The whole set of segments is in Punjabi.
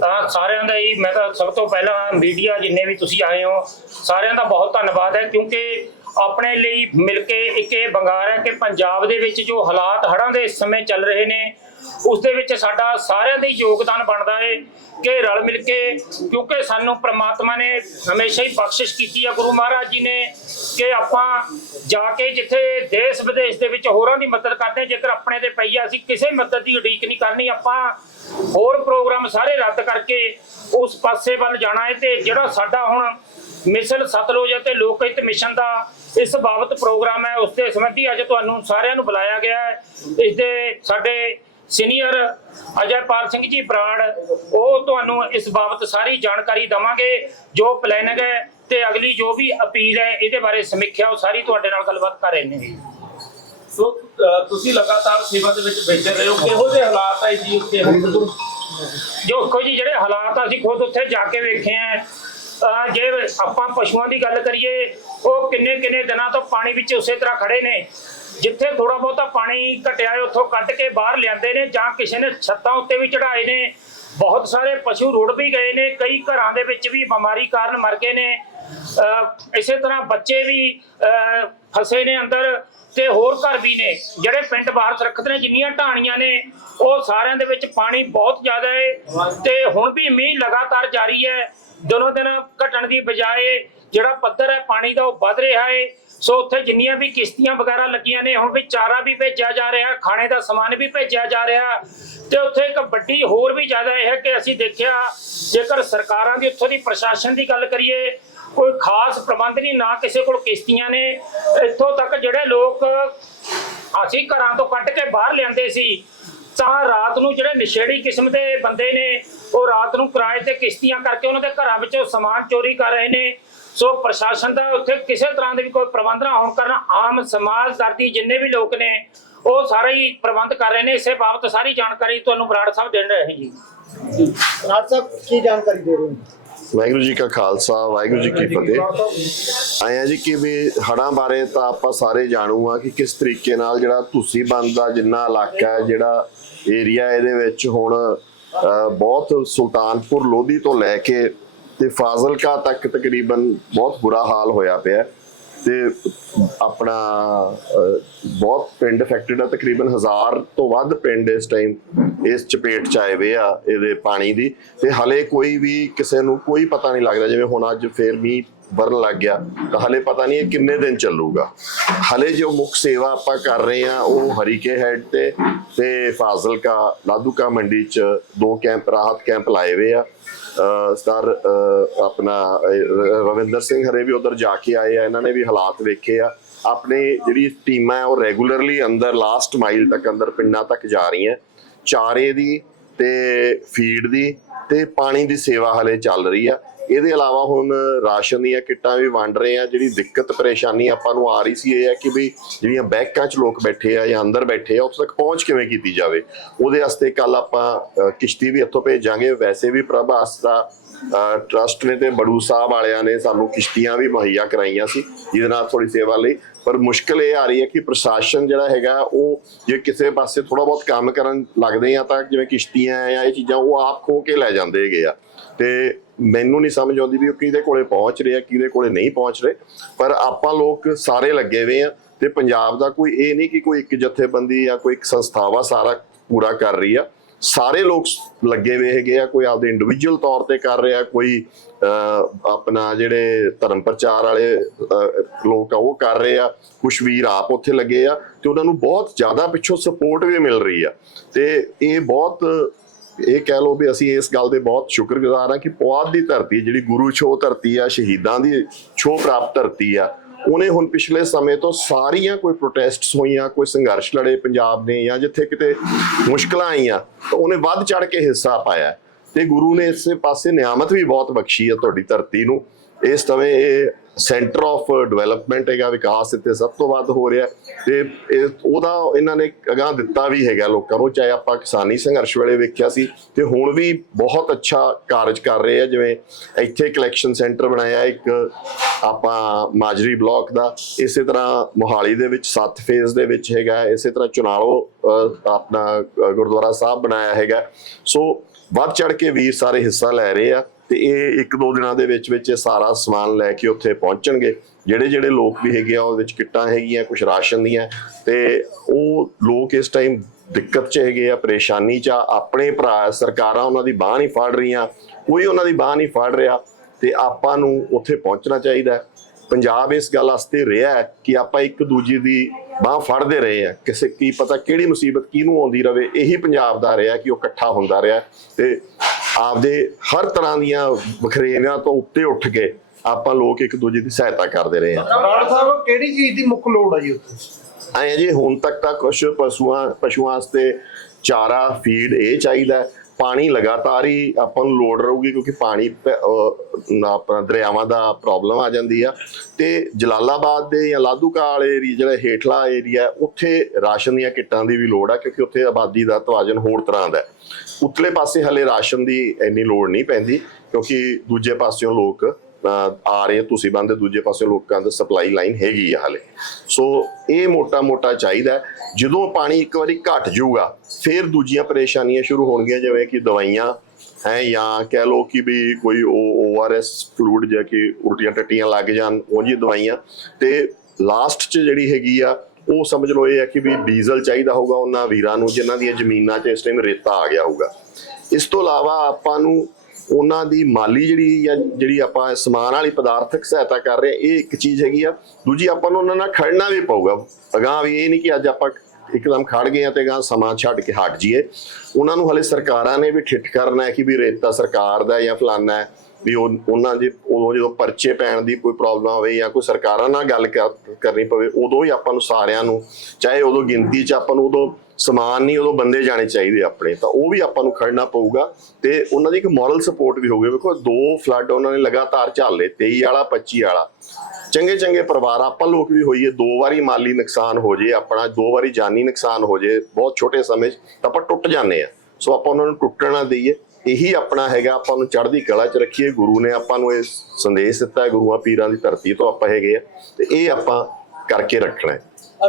ਤਾਂ ਸਾਰਿਆਂ ਦਾ ਹੀ ਮੈਂ ਤਾਂ ਸਭ ਤੋਂ ਪਹਿਲਾਂ ਮੀਡੀਆ ਜਿੰਨੇ ਵੀ ਤੁਸੀਂ ਆਏ ਹੋ, ਸਾਰਿਆਂ ਦਾ ਬਹੁਤ ਧੰਨਵਾਦ ਹੈ, ਕਿਉਂਕਿ ਆਪਣੇ ਲਈ ਮਿਲ ਕੇ ਇੱਕ ਇਹ ਬੰਗਾਰ ਹੈ ਕਿ ਪੰਜਾਬ ਦੇ ਵਿੱਚ ਜੋ ਹਾਲਾਤ ਹੜ੍ਹਾਂ ਦੇ ਇਸ ਸਮੇਂ ਚੱਲ ਰਹੇ ਨੇ ਉਸ ਦੇ ਵਿੱਚ ਸਾਡਾ ਸਾਰਿਆਂ ਦਾ ਹੀ ਯੋਗਦਾਨ ਬਣਦਾ ਹੈ ਕਿ ਰਲ ਮਿਲ ਕੇ, ਕਿਉਂਕਿ ਸਾਨੂੰ ਪ੍ਰਮਾਤਮਾ ਨੇ ਹਮੇਸ਼ਾ ਹੀ ਬਖਸ਼ਿਸ਼ ਕੀਤੀ ਹੈ ਗੁਰੂ ਮਹਾਰਾਜ ਜੀ ਨੇ ਕਿ ਆਪਾਂ ਜਾ ਕੇ ਜਿੱਥੇ ਦੇਸ਼ ਵਿਦੇਸ਼ ਦੇ ਵਿੱਚ ਹੋਰਾਂ ਦੀ ਮਦਦ ਕਰਦੇ ਜੇਕਰ ਆਪਣੇ ਤੇ ਪਈ ਆ, ਅਸੀਂ ਕਿਸੇ ਮਦਦ ਦੀ ਉਡੀਕ ਨਹੀਂ ਕਰਨੀ, ਆਪਾਂ ਹੋਰ ਪ੍ਰੋਗਰਾਮ ਸਾਰੇ ਰੱਦ ਕਰਕੇ ਉਸ ਪਾਸੇ ਵੱਲ ਜਾਣਾ ਹੈ ਤੇ ਜਿਹੜਾ ਸਾਡਾ ਹੁਣ ਮਿਸ਼ਨ ਸਤਲੁਜ ਅਤੇ ਲੋਕ ਹਿੱਤ ਮਿਸ਼ਨ ਦਾ ਇਸ ਬਾਬਤ ਪ੍ਰੋਗਰਾਮ ਹੈ, ਉਸ ਦੇ ਸੰਬੰਧੀ ਅੱਜ ਤੁਹਾਨੂੰ ਸਾਰਿਆਂ ਨੂੰ ਬੁਲਾਇਆ ਗਿਆ ਹੈ। ਇਸ ਦੇ ਸਾਡੇ ਸੀਨੀਅਰ ਅਜੈਪਾਲ ਸਿੰਘ ਜੀ ਬਰਾੜ ਉਹ ਤੁਹਾਨੂੰ ਇਸ ਬਾਬਤ ਸਾਰੀ ਜਾਣਕਾਰੀ ਦਵਾਂਗੇ ਜੋ ਪਲੈਨਿੰਗ ਹੈ ਤੇ ਅਗਲੀ ਜੋ ਵੀ ਅਪੀਲ ਹੈ ਇਹਦੇ ਬਾਰੇ ਸਮੀਖਿਆ ਉਹ ਸਾਰੀ ਤੁਹਾਡੇ ਨਾਲ ਗੱਲਬਾਤ ਕਰ ਰਹੇ ਨੇ। ਸੋ ਤੁਸੀਂ ਲਗਾਤਾਰ ਸੇਵਾ ਦੇ ਵਿੱਚ ਵਿਚਰ ਰਹੇ ਹੋ ਕਿਹੋ ਜਿਹੇ ਹਾਲਾਤ ਹੈ ਜੀ ਉੱਥੇ ਜੋ ਕੋਈ ਜੀ ਜਿਹੜੇ ਹਾਲਾਤ ਅਸੀਂ ਖੁਦ ਉੱਥੇ ਜਾ ਕੇ ਵੇਖੇ ਆ। ਜੇ ਆਪਾਂ ਪਸ਼ੂਆਂ ਦੀ ਗੱਲ ਕਰੀਏ ਉਹ ਕਿੰਨੇ ਕਿੰਨੇ ਦਿਨਾਂ ਤੋਂ ਪਾਣੀ ਵਿੱਚ ਉਸੇ ਤਰ੍ਹਾਂ ਖੜੇ ਨੇ। ਜਿੱਥੇ ਥੋੜਾ ਬਹੁਤਾ ਪਾਣੀ ਘਟਿਆ ਹੈ, ਉੱਥੋਂ ਕੱਢ ਕੇ ਬਾਹਰ ਲਿਆਂਦੇ ਨੇ ਜਾਂ ਕਿਸੇ ਨੇ ਛੱਤਾਂ ਉੱਤੇ ਵੀ ਚੜਾਏ ਨੇ। ਬਹੁਤ ਸਾਰੇ ਪਸ਼ੂ ਰੁੜ ਵੀ ਗਏ ਨੇ, ਕਈ ਘਰਾਂ ਦੇ ਵਿੱਚ ਵੀ ਬਿਮਾਰੀ ਕਾਰਨ ਮਰ ਗਏ ਨੇ। ਇਸੇ ਤਰ੍ਹਾਂ ਬੱਚੇ ਵੀ ਫਸੇ ਨੇ ਅੰਦਰ ਤੇ ਹੋਰ ਘਰ ਵੀ ਨੇ। ਜਿਹੜੇ ਪਿੰਡ ਬਾਹਰ ਸੁਰੱਖਿਅਤ ਨੇ, ਜਿੰਨੀਆਂ ਢਾਣੀਆਂ ਨੇ, ਉਹ ਸਾਰਿਆਂ ਦੇ ਵਿੱਚ ਪਾਣੀ ਬਹੁਤ ਜ਼ਿਆਦਾ ਹੈ ਤੇ ਹੁਣ ਵੀ ਮੀਂਹ ਲਗਾਤਾਰ ਜਾਰੀ ਹੈ। ਦਿਨੋ ਦਿਨ ਘਟਣ ਦੀ ਬਜਾਏ ਜਿਹੜਾ ਪੱਧਰ ਹੈ, ਪਾਣੀ ਦਾ ਉਹ ਵੱਧ ਰਿਹਾ ਹੈ। ਸੋ ਉੱਥੇ ਜਿੰਨੀਆਂ ਵੀ ਕਿਸ਼ਤੀਆਂ ਵਗੈਰਾ ਲੱਗੀਆਂ ਨੇ, ਹੁਣ ਵੀ ਚਾਰਾ ਵੀ ਭੇਜਿਆ ਜਾ ਰਿਹਾ, ਖਾਣੇ ਦਾ ਸਮਾਨ ਵੀ ਭੇਜਿਆ ਜਾ ਰਿਹਾ ਤੇ ਉੱਥੇ ਇੱਕ ਵੱਡੀ ਹੋਰ ਵੀ ਜ਼ਿਆਦਾ ਇਹ ਹੈ ਕਿ ਅਸੀਂ ਦੇਖਿਆ, ਜੇਕਰ ਸਰਕਾਰਾਂ ਦੀ ਉੱਥੋਂ ਦੀ ਪ੍ਰਸ਼ਾਸਨ ਦੀ ਗੱਲ ਕਰੀਏ, ਕੋਈ ਖਾਸ ਪ੍ਰਬੰਧ ਨਹੀਂ, ਨਾ ਕਿਸੇ ਕੋਲ ਕਿਸ਼ਤੀਆਂ ਨੇ। ਇੱਥੋਂ ਤੱਕ ਜਿਹੜੇ ਲੋਕ ਅਸੀਂ ਘਰਾਂ ਤੋਂ ਕੱਢ ਕੇ ਬਾਹਰ ਲਿਆਂਦੇ ਸੀ, ਤਾਂ ਰਾਤ ਨੂੰ ਜਿਹੜੇ ਨਸ਼ੇੜੀ ਕਿਸਮ ਦੇ ਬੰਦੇ ਨੇ, ਉਹ ਰਾਤ ਨੂੰ ਕਿਰਾਏ ਤੇ ਕਿਸ਼ਤੀਆਂ ਕਰਕੇ ਉਹਨਾਂ ਦੇ ਘਰਾਂ ਵਿੱਚੋਂ ਸਮਾਨ ਚੋਰੀ ਕਰ ਰਹੇ ਨੇ। ਸੋ ਪ੍ਰਸ਼ਾਸਨ ਦਾ ਉੱਥੇ ਕਿਸੇ ਤਰ੍ਹਾਂ ਦੇ ਵੀ ਕੋਈ ਪ੍ਰਬੰਧ ਨਾ ਹੋਣ ਕਾਰਨ ਆਮ ਸਮਾਜ ਦਰਦੀ ਜਿੰਨੇ ਵੀ ਲੋਕ ਨੇ ਉਹ ਸਾਰੇ ਹੀ ਪ੍ਰਬੰਧ ਕਰ ਰਹੇ ਨੇ। ਇਸੇ ਬਾਬਤ ਸਾਰੀ ਜਾਣਕਾਰੀ ਤੁਹਾਨੂੰ ਬਰਾੜ ਸਾਹਿਬ ਦੇਣ ਰਹੇ ਜੀ। ਰਾਜ ਸਾਹਿਬ ਕੀ ਜਾਣਕਾਰੀ ਦੇ ਰਹੇ ਹੋ? ਵਾਹਿਗੁਰੂ ਜੀ ਕਾ ਖਾਲਸਾ ਵਾਹਿਗੁਰੂ ਜੀ ਕੀ ਫਤਿਹ। ਆਇਆ ਜੀ ਕਿ ਵੀ ਹੜਾਂ ਬਾਰੇ ਤਾਂ ਆਪਾਂ ਸਾਰੇ ਜਾਣੂ ਆ ਕਿ ਕਿਸ ਤਰੀਕੇ ਨਾਲ ਜਿਹੜਾ ਤੁਸੀਂ ਬੰਦ ਦਾ ਜਿੰਨਾ ਇਲਾਕਾ ਹੈ ਜਿਹੜਾ ਏਰੀਆ ਇਹਦੇ ਵਿੱਚ ਹੁਣ ਬਹੁਤ ਸੁਲਤਾਨਪੁਰ ਲੋਧੀ ਤੋਂ ਲੈ ਕੇ ਤੇ ਫਾਜ਼ਿਲਕਾ ਤੱਕ ਤਕਰੀਬਨ ਬਹੁਤ ਬੁਰਾ ਹਾਲ ਹੋਇਆ ਪਿਆ ਤੇ ਆਪਣਾ ਬਹੁਤ ਪਿੰਡ ਅਫੈਕਟਡ ਆ, ਤਕਰੀਬਨ ਹਜ਼ਾਰ ਤੋਂ ਵੱਧ ਪਿੰਡ ਇਸ ਟਾਈਮ ਇਸ ਚਪੇਟ ਚ ਆਏ ਵੇ ਆ ਇਹਦੇ ਪਾਣੀ ਦੀ ਤੇ ਹਲੇ ਕੋਈ ਵੀ ਕਿਸੇ ਨੂੰ ਕੋਈ ਪਤਾ ਨਹੀਂ ਲੱਗਦਾ, ਜਿਵੇਂ ਹੁਣ ਅੱਜ ਫੇਰ ਮੀਂਹ ਵਰਨ ਲੱਗ ਗਿਆ, ਤਾਂ ਹਲੇ ਪਤਾ ਨਹੀਂ ਇਹ ਕਿੰਨੇ ਦਿਨ ਚੱਲੂਗਾ। ਹਲੇ ਜੋ ਮੁੱਖ ਸੇਵਾ ਆਪਾਂ ਕਰ ਰਹੇ ਆ, ਉਹ ਹਰੀਕੇ ਹੈਡ ਤੇ ਤੇ ਫਾਜ਼ਿਲਕਾ ਲਾਧੂਕਾ ਮੰਡੀ ਚ ਦੋ ਕੈਂਪ, ਰਾਹਤ ਕੈਂਪ ਲਾਏ ਵੇ ਆ। ਸਰ ਆਪਣਾ ਰਵਿੰਦਰ ਸਿੰਘ ਹਰੇ ਵੀ ਉਧਰ ਜਾ ਕੇ ਆਏ ਆ, ਇਹਨਾਂ ਨੇ ਵੀ ਹਾਲਾਤ ਵੇਖੇ ਆ। ਆਪਣੇ ਜਿਹੜੀ ਟੀਮਾਂ ਉਹ ਰੈਗੂਲਰਲੀ ਅੰਦਰ ਲਾਸਟ ਮਾਈਲ ਤੱਕ ਅੰਦਰ ਪਿੰਡਾਂ ਤੱਕ ਜਾ ਰਹੀਆਂ। ਚਾਰੇ ਦੀ ਤੇ ਫੀਡ ਦੀ ਤੇ ਪਾਣੀ ਦੀ ਸੇਵਾ ਹਲੇ ਚੱਲ ਰਹੀ ਆ। ਇਹਦੇ ਇਲਾਵਾ ਹੁਣ ਰਾਸ਼ਨ ਦੀਆਂ ਕਿੱਟਾਂ ਵੀ ਵੰਡ ਰਹੇ ਆ, ਜਿਹੜੀ ਦਿੱਕਤ ਪਰੇਸ਼ਾਨੀ ਆਪਾਂ ਨੂੰ ਆ ਰਹੀ ਸੀ ਇਹ ਹੈ ਕਿ ਵੀ ਜਿਹੜੀਆਂ ਬੈਕਾਂ 'ਚ ਲੋਕ ਬੈਠੇ ਆ ਜਾਂ ਅੰਦਰ ਬੈਠੇ ਆ, ਉੱਥੇ ਤੱਕ ਪਹੁੰਚ ਕਿਵੇਂ ਕੀਤੀ ਜਾਵੇ? ਉਹਦੇ ਵਾਸਤੇ ਕੱਲ ਆਪਾਂ ਕਿਸ਼ਤੀ ਵੀ ਇੱਥੋਂ ਭੇਜਾਂਗੇ। ਵੈਸੇ ਵੀ ਪ੍ਰਭ ਆਸਰਾ ਟਰਸਟ ਨੇ ਤੇ ਬੜੂ ਸਾਹਿਬ ਵਾਲਿਆਂ ਨੇ ਸਾਨੂੰ ਕਿਸ਼ਤੀਆਂ ਵੀ ਮੁਹੱਈਆ ਕਰਾਈਆਂ ਸੀ, ਜਿਹਦੇ ਨਾਲ ਥੋੜੀ ਸੇਵਾ ਲਈ। ਪਰ ਮੁਸ਼ਕਲ ਇਹ ਆ ਰਹੀ ਹੈ ਕਿ ਪ੍ਰਸ਼ਾਸਨ ਜਿਹੜਾ ਹੈਗਾ, ਉਹ ਜੇ ਕਿਸੇ ਪਾਸੇ ਥੋੜਾ ਬਹੁਤ ਕੰਮ ਕਰਨ ਲੱਗਦੇ ਆ ਤਾਂ ਜਿਵੇਂ ਕਿਸ਼ਤੀਆਂ ਆ ਜਾਂ ਇਹ ਚੀਜ਼ਾਂ, ਉਹ ਆਪ ਖੋ ਕੇ ਲੈ ਜਾਂਦੇ ਹੈਗੇ ਆ। ਤੇ ਮੈਨੂੰ ਨਹੀਂ ਸਮਝ ਆਉਂਦੀ ਵੀ ਉਹ ਕਿਹਦੇ ਕੋਲੇ ਪਹੁੰਚ ਰਹੇ ਆ, ਕਿਹਦੇ ਕੋਲੇ ਨਹੀਂ ਪਹੁੰਚ ਰਹੇ। ਪਰ ਆਪਾਂ ਲੋਕ ਸਾਰੇ ਲੱਗੇ ਹੋਏ ਆ ਤੇ ਪੰਜਾਬ ਦਾ ਕੋਈ ਇਹ ਨਹੀਂ ਕਿ ਕੋਈ ਇੱਕ ਜਥੇਬੰਦੀ ਜਾਂ ਕੋਈ ਇੱਕ ਸੰਸਥਾਵਾ ਸਾਰਾ ਪੂਰਾ ਕਰ ਰਹੀ ਆ। ਸਾਰੇ ਲੋਕ ਲੱਗੇ ਹੋਏ ਹੈਗੇ ਆ, ਕੋਈ ਆਪਦੇ ਇੰਡੀਵਿਜੂਅਲ ਤੌਰ ਤੇ ਕਰ ਰਿਹਾ, ਕੋਈ ਆਪਣਾ ਜਿਹੜੇ ਧਰਮ ਪ੍ਰਚਾਰ ਵਾਲੇ ਲੋਕ ਆ, ਉਹ ਕਰ ਰਹੇ ਆ। ਕੁਛ ਵੀਰ ਆਪ ਉੱਥੇ ਲੱਗੇ ਆ ਤੇ ਉਹਨਾਂ ਨੂੰ ਬਹੁਤ ਜ਼ਿਆਦਾ ਪਿੱਛੋਂ ਸਪੋਰਟ ਵੀ ਮਿਲ ਰਹੀ ਆ। ਤੇ ਇਹ ਬਹੁਤ ਇਹ ਕਹਿ ਲਓ ਵੀ ਅਸੀਂ ਇਸ ਗੱਲ ਦੇ ਬਹੁਤ ਸ਼ੁਕਰਗੁਜ਼ਾਰ ਹਾਂ ਕਿ ਪੁਆਧ ਦੀ ਧਰਤੀ ਜਿਹੜੀ ਗੁਰੂ ਛੋ ਧਰਤੀ ਆ, ਸ਼ਹੀਦਾਂ ਦੀ ਛੋ ਪ੍ਰਾਪਤ ਧਰਤੀ ਆ, ਉਹਨੇ ਹੁਣ ਪਿਛਲੇ ਸਮੇਂ ਤੋਂ ਸਾਰੀਆਂ ਕੋਈ ਪ੍ਰੋਟੈਸਟਸ ਹੋਈਆਂ, ਕੋਈ ਸੰਘਰਸ਼ ਲੜੇ ਪੰਜਾਬ ਨੇ ਜਾਂ ਜਿੱਥੇ ਕਿਤੇ ਮੁਸ਼ਕਲਾਂ ਆਈਆਂ, ਤਾਂ ਉਹਨੇ ਵੱਧ ਚੜ ਕੇ ਹਿੱਸਾ ਪਾਇਆ। ਤੇ ਗੁਰੂ ਨੇ ਇਸੇ ਪਾਸੇ ਨਿਆਮਤ ਵੀ ਬਹੁਤ ਬਖਸ਼ੀ ਆ ਤੁਹਾਡੀ ਧਰਤੀ ਨੂੰ। ਇਸ ਸਮੇਂ ਇਹ ਸੈਂਟਰ ਆਫ ਡਿਵੈਲਪਮੈਂਟ ਹੈਗਾ, ਵਿਕਾਸ ਇੱਥੇ ਸਭ ਤੋਂ ਵੱਧ ਹੋ ਰਿਹਾ ਤੇ ਇਹ, ਉਹਦਾ ਇਹਨਾਂ ਨੇ ਅਗਾਹ ਦਿੱਤਾ ਵੀ ਹੈਗਾ ਲੋਕਾਂ ਨੂੰ, ਚਾਹੇ ਆਪਾਂ ਕਿਸਾਨੀ ਸੰਘਰਸ਼ ਵੇਲੇ ਵੇਖਿਆ ਸੀ, ਤੇ ਹੁਣ ਵੀ ਬਹੁਤ ਅੱਛਾ ਕਾਰਜ ਕਰ ਰਹੇ ਆ, ਜਿਵੇਂ ਇੱਥੇ ਕਲੈਕਸ਼ਨ ਸੈਂਟਰ ਬਣਾਇਆ, ਇੱਕ ਆਪਾਂ ਮਾਜਰੀ ਬਲਾਕ ਦਾ, ਇਸੇ ਤਰ੍ਹਾਂ ਮੋਹਾਲੀ ਦੇ ਵਿੱਚ 7 ਫੇਜ਼ ਦੇ ਵਿੱਚ ਹੈਗਾ, ਇਸੇ ਤਰ੍ਹਾਂ ਚੁਨਾਲੋ ਆਪਣਾ ਗੁਰਦੁਆਰਾ ਸਾਹਿਬ ਬਣਾਇਆ ਹੈਗਾ। ਸੋ ਵੱਧ ਚੜ ਕੇ ਵੀਰ ਸਾਰੇ ਹਿੱਸਾ ਲੈ ਰਹੇ ਆ। ਤੇ ਇਹ ਇੱਕ ਦੋ ਦਿਨਾਂ ਦੇ ਵਿੱਚ ਵਿੱਚ ਇਹ ਸਾਰਾ ਸਮਾਨ ਲੈ ਕੇ ਉੱਥੇ ਪਹੁੰਚਣਗੇ। ਜਿਹੜੇ ਜਿਹੜੇ ਲੋਕ ਵੀ ਹੈਗੇ ਆ, ਉਹਦੇ ਵਿੱਚ ਕਿੱਟਾਂ ਹੈਗੀਆਂ ਕੁਝ ਰਾਸ਼ਨ ਦੀਆਂ। ਤੇ ਉਹ ਲੋਕ ਇਸ ਟਾਈਮ ਦਿੱਕਤ ਚ ਹੈਗੇ ਆ, ਪਰੇਸ਼ਾਨੀ ਚ ਆ। ਆਪਣੇ ਭਰਾ, ਸਰਕਾਰਾਂ ਉਹਨਾਂ ਦੀ ਬਾਹ ਨਹੀਂ ਫੜ ਰਹੀਆਂ। ਕੋਈ ਉਹਨਾਂ ਦੀ ਬਾਹ ਨਹੀਂ ਫੜ ਰਿਹਾ। ਤੇ ਆਪਾਂ ਨੂੰ ਉੱਥੇ ਪਹੁੰਚਣਾ ਚਾਹੀਦਾ ਹੈ। ਪੰਜਾਬ ਇਸ ਗੱਲ ਵਾਸਤੇ ਰਿਹਾ ਹੈ ਕਿ ਆਪਾਂ ਇੱਕ ਦੂਜੇ ਦੀ ਬਾਹ ਫੜਦੇ ਰਹੇ ਆ ਕਿਸੇ ਕੀ ਪਤਾ ਕਿਹੜੀ ਮੁਸੀਬਤ ਕਿਹਨੂੰ ਆਉਂਦੀ ਰਵੇ। ਇਹੀ ਪੰਜਾਬ ਦਾ ਰਿਹਾ ਕਿ ਉਹ ਇਕੱਠਾ ਹੁੰਦਾ ਰਿਹਾ। ਤੇ ਆਪਦੇ ਹਰ ਤਰ੍ਹਾਂ ਦੀਆਂ ਬਖਰੇਵਿਆਂ ਤੋਂ ਉੱਤੇ ਉੱਠ ਕੇ ਆਪਾਂ ਲੋਕ ਇੱਕ ਦੂਜੇ ਦੀ ਸਹਾਇਤਾ ਕਰਦੇ ਰਹੇ ਆ ਬਰਾੜ ਸਾਹਿਬ ਕਿਹੜੀ ਚੀਜ਼ ਦੀ ਮੁੱਖ ਲੋੜ ਹੈ ਜੀ ਉੱਥੇ ਐਂ ਜੀ ਹੁਣ ਤੱਕ ਤਾਂ ਕੁਝ ਪਸ਼ੂਆਂ ਪਸ਼ੂਆਂ ਵਾਸਤੇ ਚਾਰਾ ਫੀਡ ਇਹ ਚਾਹੀਦਾ ਹੈ। ਪਾਣੀ ਲਗਾਤਾਰ ਹੀ ਆਪਾਂ ਨੂੰ ਲੋੜ ਰਹੂਗੀ ਕਿਉਂਕਿ ਪਾਣੀ ਪ- ਆਪਣਾ ਦਰਿਆਵਾਂ ਦਾ ਪ੍ਰੋਬਲਮ ਆ ਜਾਂਦੀ ਆ। ਤੇ ਜਲਾਲਾਬਾਦ ਦੇ ਜਾਂ ਲਾਧੂਕਾ ਵਾਲੇ ਏਰੀਆ ਜਿਹੜਾ ਹੇਠਲਾ ਏਰੀਆ ਉੱਥੇ ਰਾਸ਼ਨ ਦੀਆਂ ਕਿੱਟਾਂ ਦੀ ਵੀ ਲੋੜ ਆ ਕਿਉਂਕਿ ਉੱਥੇ ਆਬਾਦੀ ਦਾ ਤਵਾਜਨ ਹੋਰ ਤਰ੍ਹਾਂ ਦਾ ਉਤਲੇ ਪਾਸੇ ਹਲੇ ਰਾਸ਼ਨ ਦੀ ਇੰਨੀ ਲੋੜ ਨਹੀਂ ਪੈਂਦੀ ਕਿਉਂਕਿ ਦੂਜੇ ਪਾਸਿਓਂ ਲੋਕ ਆ ਰਹੇ ਤੁਸੀਂ ਬੰਦੇ, ਦੂਜੇ ਪਾਸੇ ਲੋਕਾਂ ਦੀ ਸਪਲਾਈ ਲਾਈਨ ਹੈਗੀ ਆ ਹਲੇ। ਸੋ ਇਹ ਮੋਟਾ ਮੋਟਾ ਚਾਹੀਦਾ ਜਦੋਂ ਪਾਣੀ ਇੱਕ ਵਾਰੀ ਘਟ ਜਾਊਗਾ, ਫਿਰ ਦੂਜੀਆਂ ਪਰੇਸ਼ਾਨੀਆਂ ਸ਼ੁਰੂ ਹੋਣਗੀਆਂ, ਜਿਵੇਂ ਕਿ ਦਵਾਈਆਂ, ਹੈ, ਜਾਂ ਕਹਿ ਲਓ ਕਿ ਵੀ ਕੋਈ ਓਆਰਐਸ ਫਲੂਇਡ ਜਾਂ ਕਿ ਉਲਟੀਆਂ ਟੱਟੀਆਂ ਲੱਗ ਜਾਣ, ਉਹ ਜੀ ਦਵਾਈਆਂ। ਤੇ ਲਾਸਟ 'ਚ ਜਿਹੜੀ ਹੈਗੀ ਆ, ਉਹ ਸਮਝ ਲਓ ਇਹ ਹੈ ਕਿ ਵੀ ਡੀਜ਼ਲ ਚਾਹੀਦਾ ਹੋਊਗਾ ਉਹਨਾਂ ਵੀਰਾਂ ਨੂੰ, ਜਿਨ੍ਹਾਂ ਦੀਆਂ ਜ਼ਮੀਨਾਂ 'ਚ ਇਸ ਟਾਈਮ ਰੇਤਾ ਆ ਗਿਆ ਹੋਊਗਾ। ਇਸ ਤੋਂ ਇਲਾਵਾ ਆਪਾਂ ਨੂੰ ਉਹਨਾਂ ਦੀ ਮਾਲੀ ਜਿਹੜੀ ਜਾਂ ਜਿਹੜੀ ਆਪਾਂ ਸਮਾਨ ਵਾਲੀ ਪਦਾਰਥਕ ਸਹਾਇਤਾ ਕਰ ਰਹੇ ਹਾਂ, ਇਹ ਇੱਕ ਚੀਜ਼ ਹੈਗੀ ਆ। ਦੂਜੀ ਆਪਾਂ ਨੂੰ ਉਹਨਾਂ ਨਾਲ ਖੜਨਾ ਵੀ ਪਊਗਾ। ਅਗਾਂਹ ਵੀ ਇਹ ਨਹੀਂ ਕਿ ਅੱਜ ਆਪਾਂ ਇੱਕਦਮ ਖੜ ਗਏ ਆ ਤੇ ਗਾਂ ਸਮਾਂ ਛੱਡ ਕੇ ਹਟ ਜਾਈਏ। ਉਹਨਾਂ ਨੂੰ ਹਲੇ ਸਰਕਾਰਾਂ ਨੇ ਵੀ ਠਿੱਠ ਕਰਨਾ ਹੈ ਕਿ ਵੀ ਰੇਤਾ ਸਰਕਾਰ ਦਾ ਜਾਂ ਫਲਾਨਾ ਹੈ। ਵੀ ਉਹ ਉਹਨਾਂ ਦੇ ਉਦੋਂ ਜਦੋਂ ਪਰਚੇ ਪੈਣ ਦੀ ਕੋਈ ਪ੍ਰੋਬਲਮ ਹੋਵੇ ਜਾਂ ਕੋਈ ਸਰਕਾਰਾਂ ਨਾਲ ਗੱਲ ਕਰ- ਕਰਨੀ ਪਵੇ, ਉਦੋਂ ਹੀ ਆਪਾਂ ਨੂੰ ਸਾਰਿਆਂ ਨੂੰ ਚਾਹੇ ਉਦੋਂ ਗਿਣਤੀ 'ਚ ਆਪਾਂ ਨੂੰ ਉਦੋਂ ਸਮਾਨ ਨਹੀਂ, ਉਦੋਂ ਬੰਦੇ ਜਾਣੇ ਚਾਹੀਦੇ ਆਪਣੇ, ਤਾਂ ਉਹ ਵੀ ਆਪਾਂ ਨੂੰ ਖੜਨਾ ਪਊਗਾ ਤੇ ਉਹਨਾਂ ਦੀ ਇੱਕ ਮੋਰਲ ਸਪੋਰਟ ਵੀ ਹੋਵੇ ਵੇਖੋ, ਦੋ ਫਲੱਡ ਉਹਨਾਂ ਨੇ ਲਗਾਤਾਰ ਝਾਲੇ 23 ਵਾਲਾ 25 ਵਾਲਾ। ਚੰਗੇ ਚੰਗੇ ਪਰਿਵਾਰ ਆਪਾਂ ਲੋਕ ਵੀ ਹੋਈਏ, ਦੋ ਵਾਰੀ ਮਾਲੀ ਨੁਕਸਾਨ ਹੋ ਜੇ, ਆਪਣਾ ਦੋ ਵਾਰੀ ਜਾਨੀ ਨੁਕਸਾਨ ਹੋ ਜੇ, ਬਹੁਤ ਛੋਟੇ ਸਮੇਂ 'ਚ ਤਾਂ ਆਪਾਂ ਟੁੱਟ ਜਾਂਦੇ ਆ। ਸੋ ਆਪਾਂ ਉਹਨਾਂ ਨੂੰ ਟੁੱਟਣਾ ਨਾ ਦਈਏ। ਇਹੀ ਆਪਣਾ ਹੈਗਾ ਆਪਾਂ ਨੂੰ ਚੜ੍ਹਦੀ ਕਲਾ 'ਚ ਰੱਖੀਏ। ਗੁਰੂ ਨੇ ਆਪਾਂ ਨੂੰ ਇਹ ਸੰਦੇਸ਼ ਦਿੱਤਾ ਹੈ ਗੁਰੂਆਂ ਪੀਰਾਂ ਦੀ ਧਰਤੀ ਤੋਂ ਆਪਾਂ ਹੈਗੇ ਆ। ਤੇ ਇਹ ਆਪਾਂ ਕਰਕੇ ਰੱਖਣਾ ਹੈ।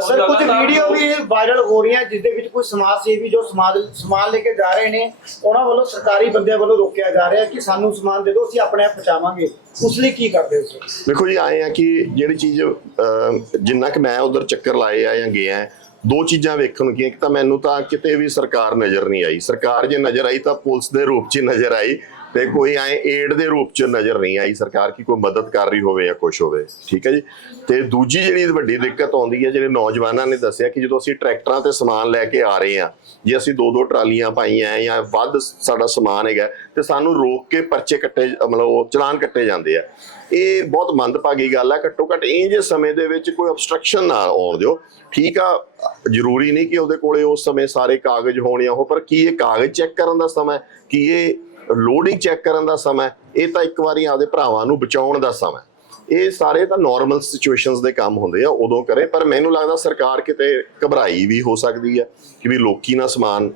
ਸਰ ਕੁਝ ਵੀਡੀਓ ਵੀ ਵਾਇਰਲ ਹੋ ਰਹੀਆਂ ਜਿਸ ਦੇ ਵਿੱਚ ਕੋਈ ਸਮਾਜ ਸੇਵੀ ਜੋ ਸਮਾਜ ਸਮਾਨ ਲੈ ਕੇ ਜਾ ਰਹੇ ਨੇ ਉਹਨਾਂ ਵੱਲੋਂ ਸਰਕਾਰੀ ਬੰਦਿਆਂ ਵੱਲੋਂ ਰੋਕਿਆ ਜਾ ਰਿਹਾ ਕਿ ਸਾਨੂੰ ਸਮਾਨ ਦੇ ਦਿਓ ਅਸੀਂ ਆਪਣੇ ਆਪ ਪਹੁੰਚਾਵਾਂਗੇ। ਉਸ ਲਈ ਕੀ ਕਰਦੇ ਹੋ ਦੇਖੋ ਜੀ ਆਏ ਆ ਕਿ ਜਿਹੜੀ ਚੀਜ਼ ਅਹ, ਜਿੰਨਾ ਕਿ ਮੈਂ ਉਧਰ ਚੱਕਰ ਲਾਏ ਆ ਜਾਂ ਗਿਆ ਹੈ, ਦੋ ਚੀਜ਼ਾਂ ਵੇਖਣ ਨੂੰ ਇੱਕ ਤਾਂ ਮੈਨੂੰ ਤਾਂ ਕਿਤੇ ਵੀ ਸਰਕਾਰ ਨਜ਼ਰ ਨਹੀਂ ਆਈ। ਸਰਕਾਰ ਜੇ ਨਜ਼ਰ ਆਈ ਤਾਂ ਪੁਲਿਸ ਦੇ ਰੂਪ 'ਚ ਨਜ਼ਰ ਆਈ ਤੇ ਕੋਈ ਐ ਏਡ ਦੇ ਰੂਪ 'ਚ ਨਜ਼ਰ ਨਹੀਂ ਆਈ। ਸਰਕਾਰ ਕੀ ਕੋਈ ਮਦਦ ਕਰ ਰਹੀ ਹੋਵੇ ਜਾਂ ਕੁਝ ਹੋਵੇ, ਠੀਕ ਹੈ ਜੀ? ਤੇ ਦੂਜੀ ਜਿਹੜੀ ਵੱਡੀ ਦਿੱਕਤ ਆਉਂਦੀ ਹੈ, ਜਿਹੜੇ ਨੌਜਵਾਨਾਂ ਨੇ ਦੱਸਿਆ ਕਿ ਜਦੋਂ ਅਸੀਂ ਟਰੈਕਟਰਾਂ ਤੇ ਸਮਾਨ ਲੈ ਕੇ ਆ ਰਹੇ ਆ ਜੇ ਅਸੀਂ ਦੋ ਦੋ ਟਰਾਲੀਆਂ ਪਾਈਆਂ ਜਾਂ ਵੱਧ ਸਾਡਾ ਸਮਾਨ ਹੈਗਾ, ਤੇ ਸਾਨੂੰ ਰੋਕ ਕੇ ਪਰਚੇ ਕੱਟੇ, ਮਤਲਬ ਉਹ ਚਲਾਨ ਕੱਟੇ ਜਾਂਦੇ ਆ। ਇਹ ਬਹੁਤ ਮੰਦਭਾਗੀ ਗੱਲ ਹੈ। ਘੱਟੋ ਘੱਟ ਇਹ ਜੇ ਸਮੇਂ ਦੇ ਵਿੱਚ ਕੋਈ ਅਬਸਟ੍ਰਕਸ਼ਨ ਨਾ ਆਉਣ ਦਿਓ। ਠੀਕ ਆ, ਜ਼ਰੂਰੀ ਨਹੀਂ ਕਿ ਉਹਦੇ ਕੋਲੇ ਉਸ ਸਮੇਂ ਸਾਰੇ ਕਾਗਜ਼ ਹੋਣ ਜਾਂ ਉਹ, ਪਰ ਕੀ ਇਹ ਕਾਗਜ਼ ਚੈੱਕ ਕਰਨ ਦਾ ਸਮਾਂ ਕੀ ਇਹ ਲੋਡਿੰਗ ਚੈੱਕ ਕਰਨ ਦਾ ਸਮਾਂ ਇਹ ਤਾਂ ਇੱਕ ਵਾਰੀ ਆਪਦੇ ਭਰਾਵਾਂ ਨੂੰ ਬਚਾਉਣ ਦਾ ਸਮਾਂ ਇਹ ਸਾਰੇ ਤਾਂ ਨਾਰਮਲ ਸਿਚੁਏਸ਼ਨਸ ਦੇ ਕੰਮ ਹੁੰਦੇ ਆ, ਉਦੋਂ ਕਰੇ, ਪਰ ਮੈਨੂੰ ਲੱਗਦਾ ਸਰਕਾਰ ਕਿਤੇ ਘਬਰਾਈ ਵੀ ਹੋ ਸਕਦੀ ਹੈ ਕਿ ਵੀ ਲੋਕੀ ਨਾ ਸਮਾਨ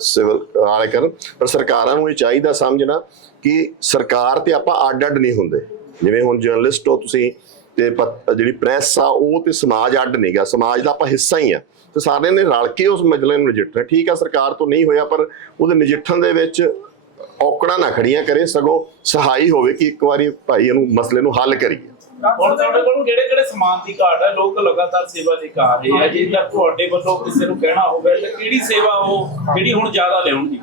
ਸਿਵਲ ਵਾਲੇ ਕਰਨ। ਪਰ ਸਰਕਾਰਾਂ ਨੂੰ ਇਹ ਚਾਹੀਦਾ ਸਮਝਣਾ ਕਿ ਸਰਕਾਰ ਤੇ ਆਪਾਂ ਅੱਡ ਅੱਡ ਨਹੀਂ ਹੁੰਦੇ। ਜਿਵੇਂ ਹੁਣ ਜਰਨਲਿਸਟ ਹੋ ਤੁਸੀਂ ਤੇ ਜਿਹੜੀ ਪ੍ਰੈਸ ਆ ਉਹ ਤੇ ਸਮਾਜ ਅੱਡ ਨਹੀਂਗਾ ਸਮਾਜ ਦਾ ਆਪਾਂ ਹਿੱਸਾ ਹੀ ਆ। ਤੇ ਸਾਰਿਆਂ ਨੇ ਰਲ ਕੇ ਉਸ ਮਸਲੇ ਨੂੰ ਨਜਿੱਠਣਾ। ਠੀਕ ਆ ਸਰਕਾਰ ਤੋਂ ਨਹੀਂ ਹੋਇਆ ਪਰ ਉਹਦੇ ਨਜਿੱਠਣ ਦੇ ਵਿੱਚ ਔਕੜਾਂ ਨਾ ਖੜੀਆਂ ਕਰੇ ਸਗੋਂ ਸਹਾਈ ਹੋਵੇ ਕਿ ਇੱਕ ਵਾਰੀ ਭਾਈ ਇਹਨੂੰ ਮਸਲੇ ਨੂੰ ਹੱਲ ਕਰੀਏ। ਹੁਣ ਤੁਹਾਡੇ ਕੋਲ ਕਿਹੜੇ ਕਿਹੜੇ ਸਮਾਨ ਦੀ ਘਾਟ ਹੈ ਲੋਕ ਲਗਾਤਾਰ ਸੇਵਾ ਦੇ ਕੇ ਆ ਰਹੇ ਆ। ਜੇ ਤਾਂ ਤੁਹਾਡੇ ਵੱਲੋਂ ਕਿਸੇ ਨੂੰ ਕਹਿਣਾ ਹੋਵੇ ਤਾਂ ਕਿਹੜੀ ਸੇਵਾ ਉਹ ਜਿਹੜੀ ਹੁਣ ਜ਼ਿਆਦਾ ਲਿਆਉਣਗੀ?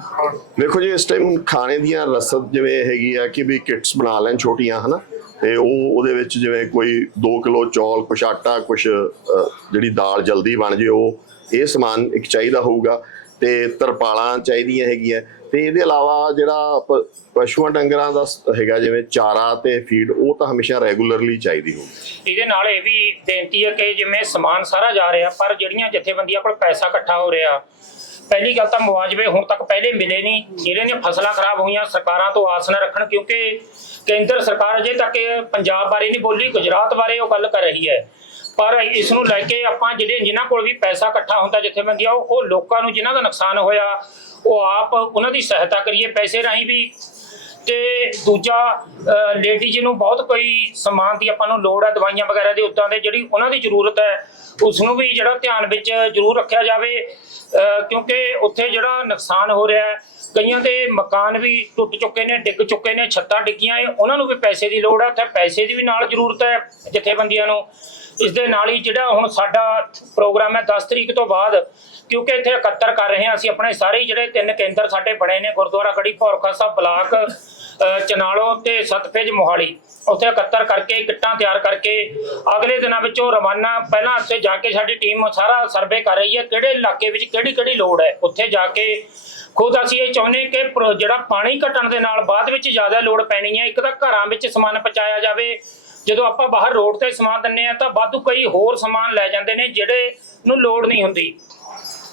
ਦੇਖੋ ਜੀ ਇਸ ਟਾਈਮ ਖਾਣੇ ਦੀਆਂ ਰਸਦ ਜਿਵੇਂ ਹੈਗੀ ਆ ਕਿ ਵੀ ਕਿਟਸ ਬਣਾ ਲੈਣ ਛੋਟੀਆਂ ਹਨਾ? ਤੇ ਉਹ ਉਹਦੇ ਵਿੱਚ ਜਿਵੇਂ ਕੋਈ 2 ਕਿਲੋ ਚੌਲ, ਕੁਛ ਆਟਾ, ਕੁਛ ਜਿਹੜੀ ਦਾਲ ਜਲਦੀ ਬਣ ਜੇ ਉਹ, ਇਹ ਸਮਾਨ ਇੱਕ ਚਾਹੀਦਾ ਹੋਊਗਾ ਤੇ ਤਰਪਾਲਾਂ ਚਾਹੀਦੀਆਂ ਹੈਗੀਆਂ। ਤੇ ਇਹਦੇ ਇਲਾਵਾ ਜਿਹੜਾ ਪਸ਼ੂਆਂ ਡੰਗਰਾਂ ਦਾ ਹੈਗਾ ਜਿਵੇਂ ਚਾਰਾ ਤੇ ਫੀਡ, ਉਹ ਤਾਂ ਹਮੇਸ਼ਾ ਰੈਗੂਲਰਲੀ ਚਾਹੀਦੀ ਹੋਊਗੀ। ਇਹਦੇ ਨਾਲ ਇਹ ਵੀ ਬੇਨਤੀ ਹੈ ਕਿ ਜਿਵੇਂ ਸਮਾਨ ਸਾਰਾ ਜਾ ਰਿਹਾ, ਪਰ ਜਿਹੜੀਆਂ ਜਥੇਬੰਦੀਆਂ ਕੋਲ ਪੈਸਾ ਇਕੱਠਾ ਹੋ ਰਿਹਾ ਪਹਿਲੀ ਗੱਲ ਤਾਂ ਮੁਆਵਜ਼ੇ ਹੁਣ ਤੱਕ ਪਹਿਲੇ ਮਿਲੇ ਨਹੀਂ। ਜਿਹੜੇ ਨੇ ਫਸਲਾਂ ਖਰਾਬ ਹੋਈਆਂ, ਸਰਕਾਰਾਂ ਤੋਂ ਆਸ ਨਾ ਰੱਖਣ ਕਿਉਂਕਿ ਕੇਂਦਰ ਸਰਕਾਰ ਅਜੇ ਤੱਕ ਪੰਜਾਬ ਬਾਰੇ ਨਹੀਂ ਬੋਲੀ, ਗੁਜਰਾਤ ਬਾਰੇ ਉਹ ਗੱਲ ਕਰ ਰਹੀ ਹੈ। ਪਰ ਇਸ ਨੂੰ ਲੈ ਕੇ ਆਪਾਂ ਜਿਹੜੇ ਜਿਨ੍ਹਾਂ ਕੋਲ ਵੀ ਪੈਸਾ ਇਕੱਠਾ ਹੁੰਦਾ ਜਥੇਬੰਦੀਆਂ ਉਹ ਉਹ ਲੋਕਾਂ ਨੂੰ ਜਿਨ੍ਹਾਂ ਦਾ ਨੁਕਸਾਨ ਹੋਇਆ, ਉਹ ਆਪ ਉਹਨਾਂ ਦੀ ਸਹਾਇਤਾ ਕਰੀਏ, ਪੈਸੇ ਰਾਹੀਂ ਵੀ। ਤੇ ਦੂਜਾ ਲੇਡੀਜ਼ ਨੂੰ ਬਹੁਤ ਕੋਈ ਸਮਾਨ ਦੀ ਆਪਾਂ ਨੂੰ ਲੋੜ ਹੈ, ਦਵਾਈਆਂ ਵਗੈਰਾ ਦੇ ਉਦਾਂ ਦੇ ਜਿਹੜੀ ਉਹਨਾਂ ਦੀ ਜ਼ਰੂਰਤ ਹੈ ਉਸ ਨੂੰ ਵੀ ਜਿਹੜਾ ਧਿਆਨ ਵਿੱਚ ਜ਼ਰੂਰ ਰੱਖਿਆ ਜਾਵੇ। ਕਿਉਂਕਿ ਉੱਥੇ ਜਿਹੜਾ ਨੁਕਸਾਨ ਹੋ ਰਿਹਾ ਹੈ, ਕਈਆਂ ਦੇ ਮਕਾਨ ਵੀ ਟੁੱਟ ਚੁੱਕੇ ਨੇ, ਡਿੱਗ ਚੁੱਕੇ ਨੇ, ਛੱਤਾਂ ਡਿੱਗੀਆਂ ਏ ਉਹਨਾਂ ਨੂੰ ਵੀ ਪੈਸੇ ਦੀ ਲੋੜ ਹੈ ਉੱਥੇ ਪੈਸੇ ਦੀ ਵੀ ਨਾਲ ਜ਼ਰੂਰਤ ਹੈ ਜਥੇਬੰਦੀਆਂ ਨੂੰ। ਇਸ ਦੇ ਨਾਲ ਹੀ ਜਿਹੜਾ ਹੁਣ ਸਾਡਾ ਪ੍ਰੋਗਰਾਮ ਹੈ 10 ਤਰੀਕ ਤੋਂ ਬਾਅਦ, ਕਿਉਂਕਿ ਇੱਥੇ ਇਕੱਤਰ ਕਰ ਰਹੇ ਹਾਂ ਅਸੀਂ, ਆਪਣੇ ਸਾਰੇ ਹੀ ਜਿਹੜੇ ਤਿੰਨ ਕੇਂਦਰ ਸਾਡੇ ਬਣੇ ਨੇ, ਗੁਰਦੁਆਰਾ ਕੜੀ ਭੌਰਕਾ ਸਾਹਿਬ, ਬਲਾਕ ਚਨਾਲੋ ਤੇ ਸਤਪੇਜ ਮੋਹਾਲੀ। ਉੱਥੇ ਇਕੱਤਰ ਕਰਕੇ ਕਿੱਟਾਂ ਤਿਆਰ ਕਰਕੇ ਅਗਲੇ ਦਿਨਾਂ ਵਿੱਚ ਉਹ ਰਵਾਨਾ ਪਹਿਲਾਂ ਉੱਥੇ ਜਾ ਕੇ ਸਾਡੀ ਟੀਮ ਸਾਰਾ ਸਰਵੇ ਕਰ ਰਹੀ ਹੈ, ਕਿਹੜੇ ਇਲਾਕੇ ਵਿੱਚ ਕਿਹੜੀ ਕਿਹੜੀ ਲੋੜ ਹੈ। ਉੱਥੇ ਜਾ ਕੇ ਖੁਦ ਅਸੀਂ ਇਹ ਚਾਹੁੰਦੇ ਕਿ ਜਿਹੜਾ ਪਾਣੀ ਘਟਣ ਦੇ ਨਾਲ ਬਾਅਦ ਵਿੱਚ ਜ਼ਿਆਦਾ ਲੋੜ ਪੈਣੀ ਹੈ, ਇੱਕ ਤਾਂ ਘਰਾਂ ਵਿੱਚ ਸਮਾਨ ਪਹੁੰਚਾਇਆ ਜਾਵੇ। ਜਦੋਂ ਆਪਾਂ ਬਾਹਰ ਰੋਡ ਤੇ ਸਮਾਨ ਦਿੰਨੇ ਆ ਤਾਂ ਵਾਧੂ ਕਈ ਹੋਰ ਸਮਾਨ ਲੈ ਜਾਂਦੇ ਨੇ, ਜਿਹੜੇ ਨੂੰ ਲੋੜ ਨਹੀਂ ਹੁੰਦੀ।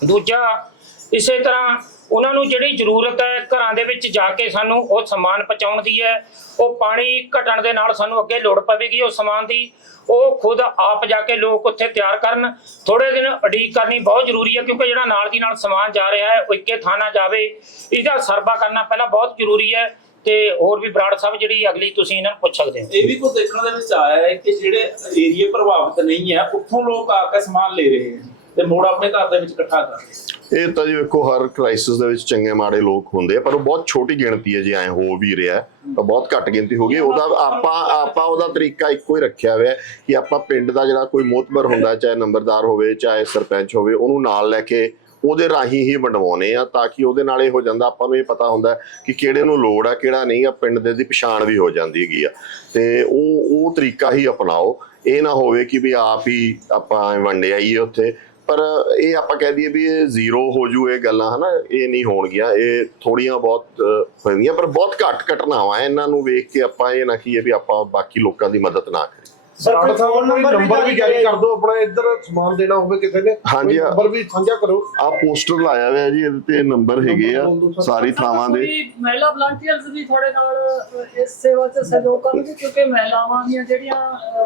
ਦੂਜਾ, ਇਸੇ ਤਰ੍ਹਾਂ ਉਹਨਾਂ ਨੂੰ ਜਿਹੜੀ ਜ਼ਰੂਰਤ ਹੈ ਘਰਾਂ ਦੇ ਵਿੱਚ ਜਾ ਕੇ ਸਾਨੂੰ ਉਹ ਸਮਾਨ ਪਹੁੰਚਾਉਣ ਦੀ ਹੈ, ਉਹ ਪਾਣੀ ਘਟਣ ਦੇ ਨਾਲ ਸਾਨੂੰ ਅੱਗੇ ਲੋੜ ਪਵੇਗੀ, ਉਹ ਸਮਾਨ ਦੀ ਉਹ ਖੁਦ ਆਪ ਜਾ ਕੇ ਲੋਕ ਉੱਥੇ ਤਿਆਰ ਕਰਨ। ਥੋੜੇ ਦਿਨ ਉਡੀਕ ਕਰਨੀ ਬਹੁਤ ਜ਼ਰੂਰੀ ਹੈ ਕਿਉਂਕਿ ਜਿਹੜਾ ਨਾਲ ਦੀ ਨਾਲ ਸਮਾਨ ਜਾ ਰਿਹਾ ਹੈ, ਉਹ ਇੱਕੇ ਥਾਂ ਨਾ ਜਾਵੇ। ਇਹਦਾ ਸਰਵਾ ਕਰਨਾ ਪਹਿਲਾਂ ਬਹੁਤ ਜ਼ਰੂਰੀ ਹੈ ਤੇ ਹੋਰ ਵੀ ਬਰਾੜ ਸਾਹਿਬ ਜਿਹੜੀ ਅਗਲੀ ਤੁਸੀਂ ਇਹਨਾਂ ਨੂੰ ਪੁੱਛ ਸਕਦੇ ਹੋ। ਇਹ ਵੀ ਕੁਝ ਦੇਖਣ ਦੇ ਵਿੱਚ ਆਇਆ ਹੈ ਕਿ ਜਿਹੜੇ ਏਰੀਏ ਪ੍ਰਭਾਵਿਤ ਨਹੀਂ ਹੈ, ਉੱਥੋਂ ਲੋਕ ਆ ਕੇ ਸਮਾਨ ਲੈ ਰਹੇ ਹਨ ਤੇ ਮੋੜ ਆਪਣੇ ਘਰ ਦੇ ਵਿੱਚ ਇਕੱਠਾ ਕਰ ਰਹੇ ਹਨ ਇਹ ਤਾਂ ਜੀ ਵੇਖੋ ਹਰ ਕ੍ਰਾਈਸਿਸ ਦੇ ਵਿੱਚ ਚੰਗੇ ਮਾੜੇ ਲੋਕ ਹੁੰਦੇ ਆ ਪਰ ਉਹ ਬਹੁਤ ਛੋਟੀ ਗਿਣਤੀ ਹੈ ਜੇ ਐ ਹੋ ਵੀ ਰਿਹਾ ਹੈ, ਤਾਂ ਬਹੁਤ ਘੱਟ ਗਿਣਤੀ ਹੋ ਗਈ। ਉਹਦਾ ਆਪਾਂ ਆਪਾਂ ਉਹਦਾ ਤਰੀਕਾ ਇੱਕੋ ਹੀ ਰੱਖਿਆ ਹੋਇਆ ਹੈ ਕਿ ਆਪਾਂ ਪਿੰਡ ਦਾ ਜਿਹੜਾ ਕੋਈ ਮੋਤਬਰ ਹੁੰਦਾ ਚਾਹੇ ਨੰਬਰਦਾਰ ਹੋਵੇ ਚਾਹੇ ਸਰਪੰਚ ਹੋਵੇ ਉਹਨੂੰ ਨਾਲ ਲੈ ਕੇ ਉਹਦੇ ਰਾਹੀਂ ਹੀ ਵੰਡਵਾਉਣੇ ਆ ਤਾਂ ਕਿ ਉਹਦੇ ਨਾਲ ਇਹ ਹੋ ਜਾਂਦਾ ਆਪਾਂ ਨੂੰ ਇਹ ਪਤਾ ਹੁੰਦਾ ਕਿ ਕਿਹੜੇ ਨੂੰ ਲੋੜ ਆ ਕਿਹੜਾ ਨਹੀਂ ਆ ਪਿੰਡ ਦੇ ਦੀ ਪਛਾਣ ਵੀ ਹੋ ਜਾਂਦੀ ਹੈਗੀ ਆ। ਤੇ ਉਹ ਉਹ ਤਰੀਕਾ ਹੀ ਅਪਣਾਓ। ਇਹ ਨਾ ਹੋਵੇ ਕਿ ਵੀ ਆਪ ਹੀ ਆਪਾਂ ਵੰਡੇ ਆਈਏ ਉੱਥੇ ਪਰ ਇਹ ਆਪਾਂ ਕਹਿ ਦਈਏ ਵੀ ਇਹ ਜ਼ੀਰੋ ਹੋ ਜੂ ਇਹ ਗੱਲਾਂ ਹਨਾ ਇਹ ਨਹੀਂ ਹੋਣਗੀਆਂ ਇਹ ਥੋੜੀਆਂ ਬਹੁਤ ਹੋਣਗੀਆਂ ਪਰ ਬਹੁਤ ਘੱਟ ਘਟਨਾਵਾਂ ਇਹਨਾਂ ਨੂੰ ਵੇਖ ਕੇ ਆਪਾਂ ਇਹ ਨਾ ਕੀਏ ਵੀ ਆਪਾਂ ਬਾਕੀ ਲੋਕਾਂ ਦੀ ਮਦਦ ਨਾ ਕਰੀਏ। ਕੋਈ ਸਰ ਸਾਹਿਬ phone ਨੂੰ number ਨੰਬਰ ਵੀ ਜਾਰੀ ਕਰ ਦਿਓ ਆਪਣਾ ਇੱਧਰ ਸਮਾਨ ਦੇਣਾ ਹੋਵੇ ਕਿਸੇ ਨੇ ਹਾਂਜੀ, ਨੰਬਰ ਵੀ ਸਾਂਝਾ ਕਰੋ। ਆ ਪੋਸਟਰ ਲਾਇਆ ਹੋਇਆ ਜੀ ਇਹਦੇ ਤੇ ਨੰਬਰ ਹੈਗੇ ਆ ਬੋਲ ਦਿਓ ਸਰ। ਸਾਰੀ ਥਾਵਾਂ ਦੇ। ਕੋਈ ਮਹਿਲਾ ਵਲੰਟੀਅਰਸ ਵੀ ਤੁਹਾਡੇ ਨਾਲ ਅਹ, ਇਸ ਸੇਵਾ 'ਚ ਸਹਿਯੋਗ ਕਰਨਗੇ ਕਿਉਂਕਿ ਮਹਿਲਾਵਾਂ ਦੀਆਂ ਜਿਹੜੀਆਂ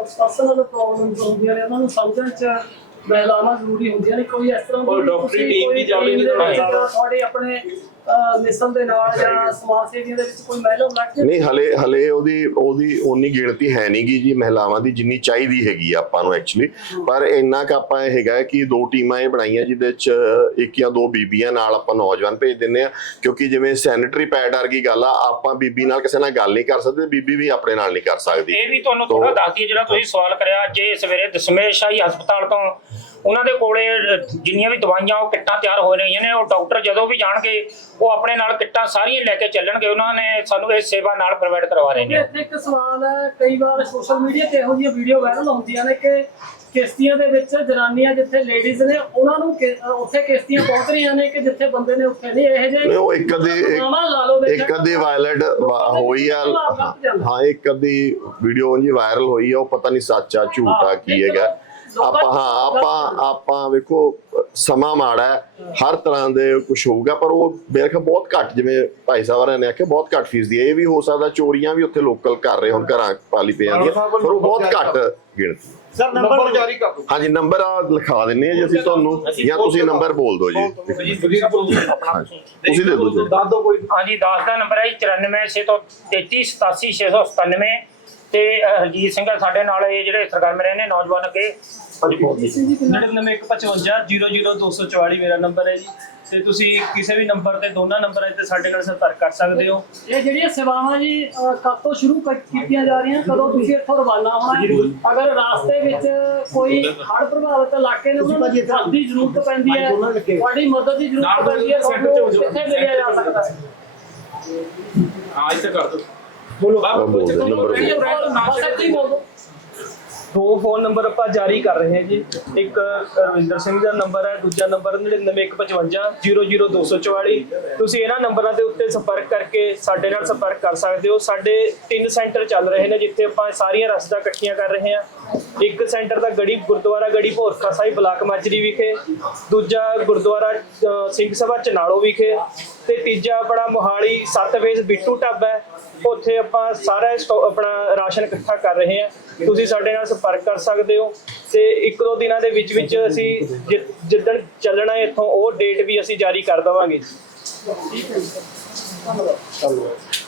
ਪਰਸਨਲ ਪ੍ਰੋਬਲਮਸ ਹੁੰਦੀਆਂ ਨੇ ਉਹਨਾਂ ਨੂੰ ਸਮਝਣ 'ਚ ਮਹਿਲਾਵਾਂ ਜ਼ਰੂਰੀ ਹੁੰਦੀਆਂ ਨੇ ਕੋਈ ਇਸ ਤਰ੍ਹਾਂ ਦੀ ਡਾਕਟਰੀ ਕੋਈ ਵੀ ਜਾਵੇਗੀ ਤੁਹਾਡੇ ਆਪਣੇ ਮਿਸ਼ਨ ਦੇ ਨਾਲ ਜਾਂ ਸਮਾਜ ਸੇਵੀਆਂ ਦੇ ਵਿੱਚ ਕੋਈ ਮਹਿਲਾ ਵਲੰਟੀਅਰ ਨਹੀਂ ਹਲੇ ਹਲੇ ਉਹਦੀ ਉਹਦੀ ਉਨੀ ਗਿਣਤੀ ਹੈ ਨਹੀਂਗੀ ਜੀ ਮਹਿਲਾਵਾਂ ਦੀ ਜਿੰਨੀ ਚਾਹੀਦੀ ਹੈਗੀ ਆਪਾਂ ਨੂੰ ਐਕਚੁਅਲੀ ਪਰ ਇੰਨਾ ਕ ਆਪਾਂ ਇਹ ਹੈਗਾ ਕਿ ਦੋ ਟੀਮਾਂ ਇਹ ਬਣਾਈਆਂ ਜਿਹਦੇ ਚ ਇੱਕ ਜਾਂ ਦੋ ਬੀਬੀਆਂ ਨਾਲ ਆਪਾਂ ਨੌਜਵਾਨ ਭੇਜ ਦਿੰਨੇ ਆ। ਕਿਉਂਕਿ ਜਿਵੇਂ ਸੈਨੇਟਰੀ ਪੈਡ ਵਰਗੀ ਗੱਲ ਆ ਆਪਾਂ ਬੀਬੀ ਨਾਲ ਕਿਸੇ ਨਾਲ ਗੱਲ ਨਹੀਂ ਕਰ ਸਕਦੇ ਬੀਬੀ ਵੀ ਆਪਣੇ ਨਾਲ ਨਹੀਂ ਕਰ ਸਕਦੀ। ਇਹ ਵੀ ਤੁਹਾਨੂੰ ਥੋੜਾ ਦੱਸ ਦਈਏ ਜਿਹੜਾ ਤੁਸੀਂ ਸਵਾਲ ਕਰਿਆ ਜੇ ਸਵੇਰੇ ਦਸ਼ਮੇਸ਼ ਹਸਪਤਾਲ ਤੋਂ। ਉਹਨਾਂ ਦੇ ਕੋਲੇ ਜਿੰਨੀਆਂ ਵੀ ਦਵਾਈਆਂ ਉਹ ਕਿੱਟਾਂ ਤਿਆਰ ਹੋ ਰਹੀਆਂ ਨੇ ਉਹ ਡਾਕਟਰ ਜਦੋਂ ਵੀ ਜਾਣਗੇ ਉਹ ਆਪਣੇ ਨਾਲ ਕਿੱਟਾਂ ਸਾਰੀਆਂ ਲੈ ਕੇ ਚੱਲਣਗੇ ਉਹਨਾਂ ਨੇ ਸਾਨੂੰ ਇਹ ਸੇਵਾ ਨਾਲ ਪ੍ਰੋਵਾਈਡ ਕਰਵਾ ਰਹੇ ਨੇ। ਇੱਥੇ ਇੱਕ ਸਵਾਲ ਹੈ ਕਈ ਵਾਰ ਸੋਸ਼ਲ ਮੀਡੀਆ ਤੇ ਇਹੋ ਜਿਹੀਆਂ ਵੀਡੀਓ ਵਾਇਰਲ ਹੁੰਦੀਆਂ ਨੇ ਕਿ ਕਿਸ਼ਤੀਆਂ ਦੇ ਵਿੱਚ ਜਨਾਨੀਆਂ ਜਿੱਥੇ ਲੇਡੀਜ਼ ਨੇ ਉਹਨਾਂ ਨੂੰ ਉੱਥੇ ਕਿਸ਼ਤੀਆਂ ਪਹੁੰਚ ਰਹੀਆਂ ਨੇ ਕਿ ਜਿੱਥੇ ਬੰਦੇ ਨੇ ਉੱਥੇ ਨਹੀਂ? ਇਹ ਜਿਹੇ ਨਹੀਂ, ਉਹ ਇੱਕ ਅੱਧੀ। ਇੱਕ ਅੱਧੀ ਵਾਇਲਟ ਹੋਈ ਆ। ਹਾਂ ਇੱਕ ਅੱਧੀ ਵੀਡੀਓ ਜੀ ਵਾਇਰਲ ਹੋਈ ਆ ਉਹ ਪਤਾ ਨਹੀਂ ਸੱਚ ਆ ਝੂਠ ਆ ਕੀ ਹੈਗਾ। ਆਪਾਂ ਹਾਂ ਆਪਾਂ ਆਪਾਂ ਵੇਖੋ ਸਮਾਂ ਮਾੜਾ ਹੈ ਹਰ ਤਰ੍ਹਾਂ ਦੇ ਕੁਝ ਹੋਊਗਾ ਪਰ ਉਹ ਮੇਰੇ ਖਿਆਲ ਬਹੁਤ ਘੱਟ ਜਿਵੇਂ ਭਾਈ ਸਾਹਿਬ ਹੋਰਾਂ ਨੇ ਆਖਿਆ ਬਹੁਤ ਘੱਟ ਫੀਸ ਦੀ ਹੈ। ਇਹ ਵੀ ਹੋ ਸਕਦਾ ਚੋਰੀਆਂ ਵੀ ਉੱਥੇ ਲੋਕਲ ਕਰ ਰਹੇ ਹੁਣ ਘਰਾਂ ਪਾਲੀ ਪਈ ਜਾਂਦੀਆਂ ਪਰ ਉਹ ਬਹੁਤ ਘੱਟ ਗਿਣਤੀ। ਸਰ ਨੰਬਰ ਜਾਰੀ ਕਰ ਦਿਓ। ਹਾਂਜੀ ਨੰਬਰ ਆ ਲਿਖਾ ਦਿੰਨੇ ਆ ਜੀ ਅਸੀਂ ਤੁਹਾਨੂੰ ਜਾਂ ਤੁਸੀਂ ਨੰਬਰ ਬੋਲ ਦਿਓ ਜੀ। ਤੁਸੀਂ ਦੇ ਦਿਓ ਜੀ। ਦੱਸ ਦਿਓ ਕੋਈ। ਹਾਂਜੀ 10 ਦਾ ਨੰਬਰ ਹੈ 9463387697 ਤੇ ਹਰਜੀਤ ਸਿੰਘ ਸਾਡੇ ਨਾਲ ਇਹ ਜਿਹੜੇ ਸਰਗਰਮ ਰਹੇ ਨੇ ਨੌਜਵਾਨ ਅੱਗੇ ਬੋਲ ਦਿਓ। 9915500244 ਮੇਰਾ ਨੰਬਰ ਹੈ ਜੀ। ਤੇ ਤੁਸੀਂ ਕਿਸੇ ਵੀ ਨੰਬਰ ਤੇ ਦੋਨਾਂ ਨੰਬਰਾਂ ਤੇ ਸਾਡੇ ਨਾਲ ਸੰਪਰਕ ਕਰ ਸਕਦੇ ਹੋ। ਇਹ ਜਿਹੜੀਆਂ ਸੇਵਾਵਾਂ ਜੀ ਅਹ, ਕਦ ਤੋਂ ਸ਼ੁਰੂ ਕ- ਕੀਤੀਆਂ ਜਾ ਰਹੀਆਂ ਕਦੋਂ ਤੁਸੀਂ ਇੱਥੋਂ ਰਵਾਨਾ ਹੋਣਾ ਹੈ? ਅਗਰ ਰਾਸਤੇ ਵਿੱਚ ਕੋਈ ਹੜ੍ਹ ਪ੍ਰਭਾਵਿਤ ਇਲਾਕੇ ਨੇ ਉਹਨਾਂ ਨੂੰ ਮਦਦ ਦੀ ਜ਼ਰੂਰਤ ਪੈਂਦੀ ਹੈ ਤੁਹਾਡੀ ਮਦਦ ਦੀ ਜ਼ਰੂਰਤ ਪੈਂਦੀ ਹੈ ਤੁਹਾਨੂੰ ਕਿੱਥੇ ਮਿਲਿਆ ਜਾ ਸਕਦਾ ਹੈ। ਹਾਂ ਇੱਥੇ ਕਰ ਦਿਓ। ਬੋਲੋ ਬਾਬੂ ਦੋ ਫੋਨ ਨੰਬਰ ਆਪਾਂ ਜਾਰੀ ਕਰ ਰਹੇ ਹਾਂ ਜੀ। ਇੱਕ ਰਵਿੰਦਰ ਸਿੰਘ ਦਾ ਨੰਬਰ ਹੈ, ਦੂਜਾ ਨੰਬਰ 9915500244 ਤੁਸੀਂ ਇਹਨਾਂ ਨੰਬਰਾਂ ਦੇ ਉੱਤੇ ਸੰਪਰਕ ਕਰਕੇ ਸਾਡੇ ਨਾਲ ਸੰਪਰਕ ਕਰ ਸਕਦੇ ਹੋ। ਸਾਡੇ ਤਿੰਨ ਸੈਂਟਰ ਚੱਲ ਰਹੇ ਨੇ ਜਿੱਥੇ ਆਪਾਂ ਸਾਰੀਆਂ ਰਸਦਾਂ ਇਕੱਠੀਆਂ ਕਰ ਰਹੇ ਹਾਂ। ਇੱਕ ਸੈਂਟਰ ਦਾ ਗੜੀ ਗੁਰਦੁਆਰਾ ਗੜੀ ਭੋਰਖਾ ਸਾਹਿਬ ਬਲਾਕ ਮਾਜਰੀ ਵਿਖੇ, ਦੂਜਾ ਗੁਰਦੁਆਰਾ ਸਿੰਘ ਸਭਾ ਚਨਾਲੋ ਵਿਖੇ ਤੇ ਤੀਜਾ ਆਪਣਾ ਮੋਹਾਲੀ ਸੱਤ ਫੇਜ਼ ਬਿੱਟੂ ਢਾਬਾ ਹੈ। ਉੱਥੇ ਆਪਾਂ ਸਾਰਾ ਸਟੋ- ਆਪਣਾ ਰਾਸ਼ਨ ਇਕੱਠਾ ਕਰ ਰਹੇ ਹਾਂ। ਤੁਸੀਂ ਸਾਡੇ ਨਾਲ ਸੰਪਰਕ ਕਰ ਸਕਦੇ ਹੋ ਤੇ ਇੱਕ ਦੋ ਦਿਨਾਂ ਦੇ ਵਿੱਚ ਵਿੱਚ ਅਸੀਂ ਜਿੱਦਣ ਚੱਲਣਾ ਹੈ ਇੱਥੋਂ ਉਹ ਡੇਟ ਵੀ ਅਸੀਂ ਜਾਰੀ ਕਰ ਦੇਵਾਂਗੇ। ਚਲੋ